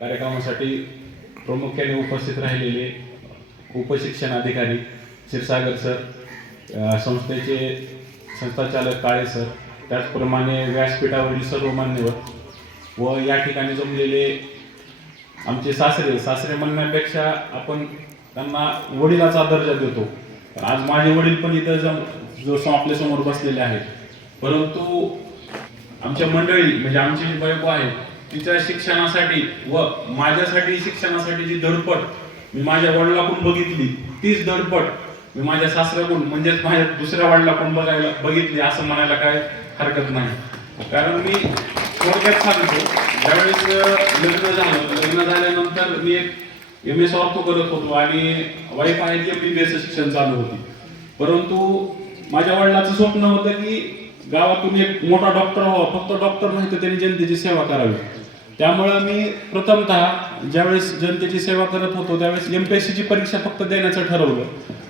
कार्यक्रमासाठी प्रामुख्याने उपस्थित राहिलेले उपशिक्षण अधिकारी क्षीरसागर सर संस्थेचे संस्थाचालक काळे सर त्याचप्रमाणे व्यासपीठावरील सर्व मान्यवर व या ठिकाणी जमलेले आमचे सासरे सासरे म्हणण्यापेक्षा आपण त्यांना वडिलाचा दर्जा देतो. तर आज माझे वडील पण इथं जम जो सम- बसलेले आहेत. परंतु आमच्या मंडळी म्हणजे आमची जी बायको आहे तिच्या शिक्षणासाठी व माझ्यासाठी शिक्षणासाठी जी धडपड मी माझ्या वडिलाकडून बघितली तीच धडपड मी माझ्या सासऱ्याकडून म्हणजेच माझ्या दुसऱ्या वडिलाकडून बघायला बघितली असं म्हणायला काय हरकत नाही. कारण मी थोडक्यात सांगतो ज्यावेळेस लग्न झालं लग्न झाल्यानंतर मी एक एम एस ऑर्थो करत होतो आणि वाईफ आहे एम बी बी शिक्षण चालू होती. परंतु माझ्या वडिलाचं स्वप्न होतं की गावातून एक मोठा डॉक्टर व्हावा फक्त डॉक्टर नाही तर त्यांनी जनतेची सेवा करावी. त्यामुळं मी प्रथमतः ज्यावेळेस जनतेची सेवा करत होतो त्यावेळेस एम पी एस सीची परीक्षा फक्त देण्याचं ठरवलं.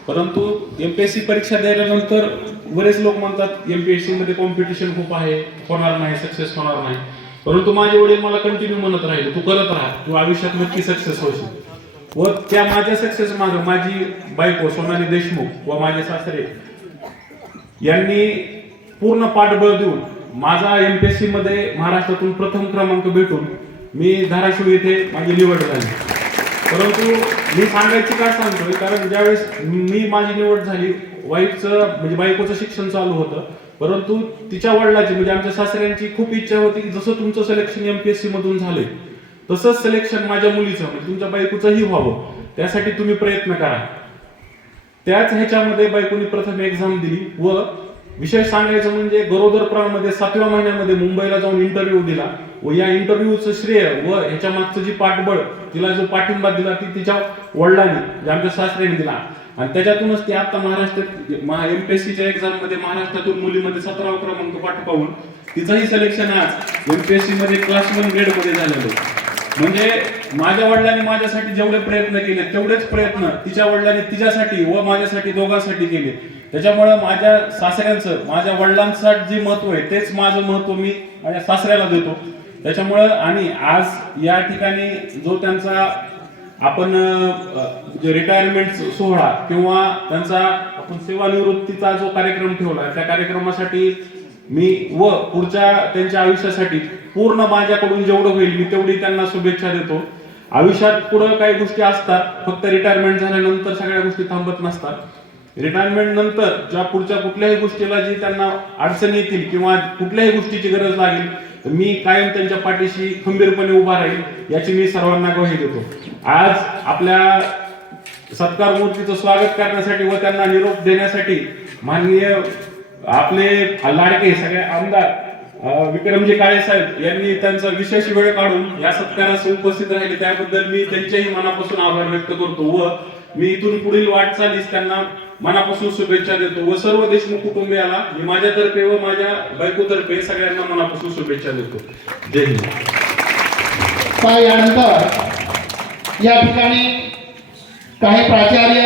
परंतु एम पी एस सी परीक्षा द्यायल्यानंतर बरेच लोक म्हणतात एम पी एस सी मध्ये कॉम्पिटिशन खूप आहे होणार नाही सक्सेस होणार नाही. परंतु माझे वडील मला कंटिन्यू म्हणत राहिले तू करत राहा तू आयुष्यात नक्की सक्सेस होशील. व त्या माझ्या सक्सेस मागे माझी बायको सोनाली देशमुख व माझे सासरे यांनी पूर्ण पाठबळ देऊन माझा एमपीएससी मध्ये महाराष्ट्रातून प्रथम क्रमांक भेटून मी धाराशिव येथे माझी निवड झाली. परंतु मी सांगायची काय सांगतोय कारण ज्यावेळेस मी माझी निवड झाली वाईफचं म्हणजे बायकोचं शिक्षण चालू होतं. परंतु तिच्या वडिलाची म्हणजे आमच्या सासऱ्यांची खूप इच्छा होती की जसं तुमचं सिलेक्शन एमपीएससी मधून झालंय तसंच सिलेक्शन माझ्या मुलीचं म्हणजे तुमच्या बायकोचंही व्हावं. त्यासाठी तुम्ही प्रयत्न करा. त्याच ह्याच्यामध्ये बायकोनी प्रथम एक्झाम दिली व विशेष सांगायचं म्हणजे गरोदरपणामध्ये सातव्या महिन्यामध्ये मुंबईला जाऊन इंटरव्ह्यू दिला व या इंटरव्ह्यूचं श्रेय व ह्याच्या मागचं जी पाठबळ तिला जो पाठिंबा दिला ती तिच्या वडिलांनी आमच्या सासऱ्याने दिला. आणि त्याच्यातूनच ती आता महाराष्ट्रात एमपीएससीच्या एक्झाममध्ये महाराष्ट्रातून मुलीमध्ये सतरावा क्रमांक पाठ पाहून तिचंही सिलेक्शन आज एमपीएससी मध्ये क्लास वन ग्रेडमध्ये झालेलं म्हणजे माझ्या वडिलांनी माझ्यासाठी जेवढे प्रयत्न केले तेवढेच प्रयत्न तिच्या वडिलांनी तिच्यासाठी व माझ्यासाठी दोघांसाठी केले. त्याच्यामुळं माझ्या सासऱ्यांचं माझ्या वडिलांचं जे महत्त्व आहे तेच माझं महत्त्व मी माझ्या सासऱ्याला देतो. त्याच्यामुळं आणि आज या ठिकाणी जो त्यांचा आपण जे म्हणजे रिटायरमेंट सोहळा किंवा त्यांचा आपण सेवानिवृत्तीचा जो कार्यक्रम ठेवला त्या कार्यक्रमासाठी मी व पुढच्या त्यांच्या आयुष्यासाठी पूर्ण माझ्याकडून जेवढं होईल मी तेवढी त्यांना शुभेच्छा देतो. आयुष्यात पुढं काही गोष्टी असतात फक्त रिटायरमेंट झाल्यानंतर सगळ्या गोष्टी थांबत नसतात. रिटायरमेंट नंतर ज्या पुढच्या कुठल्याही गोष्टीला जी त्यांना अडचण येतील किंवा कुठल्याही गोष्टीची गरज लागेल तर मी कायम त्यांच्या पाठीशी खंबीरपणे उभा राहील याची मी सर्वांना ग्वाही देतो. आज आपल्या सत्कार मूर्तीचं स्वागत करण्यासाठी व त्यांना निरोप देण्यासाठी माननीय आपले लाडके सगळे आमदार विक्रमजी काळे साहेब यांनी त्यांचा विशेष वेळ काढून या सत्कारास उपस्थित राहिले. त्याबद्दल मी त्यांच्याही मनापासून आभार व्यक्त करतो व मी इथून पुढील वाटचालीस त्यांना मनापासून शुभेच्छा देतो व सर्व देशमुख कुटुंबियाला मी माझ्यातर्फे व माझ्या बायकोतर्फे सगळ्यांना मनापासून शुभेच्छा देतो. जय हिंद. यानंतर या ठिकाणी काही प्राचार्य